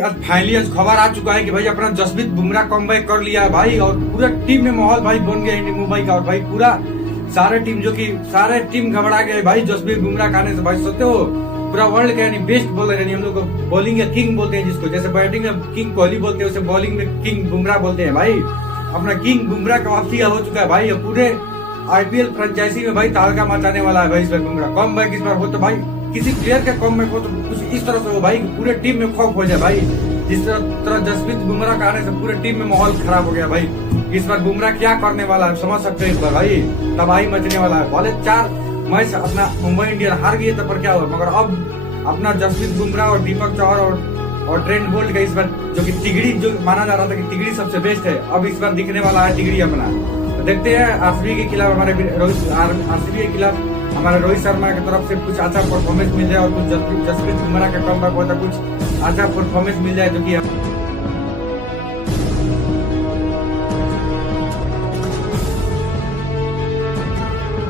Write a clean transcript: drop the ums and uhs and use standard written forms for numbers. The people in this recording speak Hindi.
आज फाइनली आज खबर आ चुका है कि भाई अपना जसप्रीत बुमराह कमबैक कर लिया है भाई, और पूरा टीम में माहौल भाई बन गया इंडियन मुंबई का। और भाई पूरा सारे टीम घबरा गए भाई जसप्रीत बुमराह का आने से। भाई सोचते हो पूरा वर्ल्ड का यानी बेस्ट बॉलर, यानी हम लोग बॉलिंग का किंग बोलते हैं जिसको, जैसे बैटिंग में किंग कोहली बोलते हैं, उसे बॉलिंग में किंग बुमराह बोलते हैं भाई। अपना किंग बुमराह का वापसी हो चुका है भाई, पूरे आईपीएल फ्रेंचाइजी में भाई तहलका मचाने वाला है भाई इस बार बुमराह। कम बैक इस बार हो तो भाई किसी प्लेयर का कम बैक हो तो कुछ इस तरह से हो भाई पूरे टीम में खौफ हो जाए भाई। जिस तरह जसप्रीत बुमराह का आने से पूरे टीम में माहौल खराब हो गया भाई। इस बार बुमराह क्या करने वाला है समझ सकते हैं इस बार भाई, तबाही मचने वाला है। भले 4 मैच अपना मुंबई इंडियंस हार गई तो पर क्या हुआ, मगर अब अपना जसप्रीत बुमराह और दीपक चहर और ट्रेंट बोल्ट का इस बार जो कि तिगड़ी जो माना जा रहा था कि तिगड़ी सबसे बेस्ट है, अब इस बार दिखने वाला है तिगड़ी अपना। तो देखते हैं आरसीबी के खिलाफ हमारे रोहित शर्मा की तरफ से कुछ अच्छा परफॉर्मेंस मिल जाए और कुछ जसप्रीत बुमराह का कमबैक होता कुछ अच्छा परफॉर्मेंस मिल जाए जो कि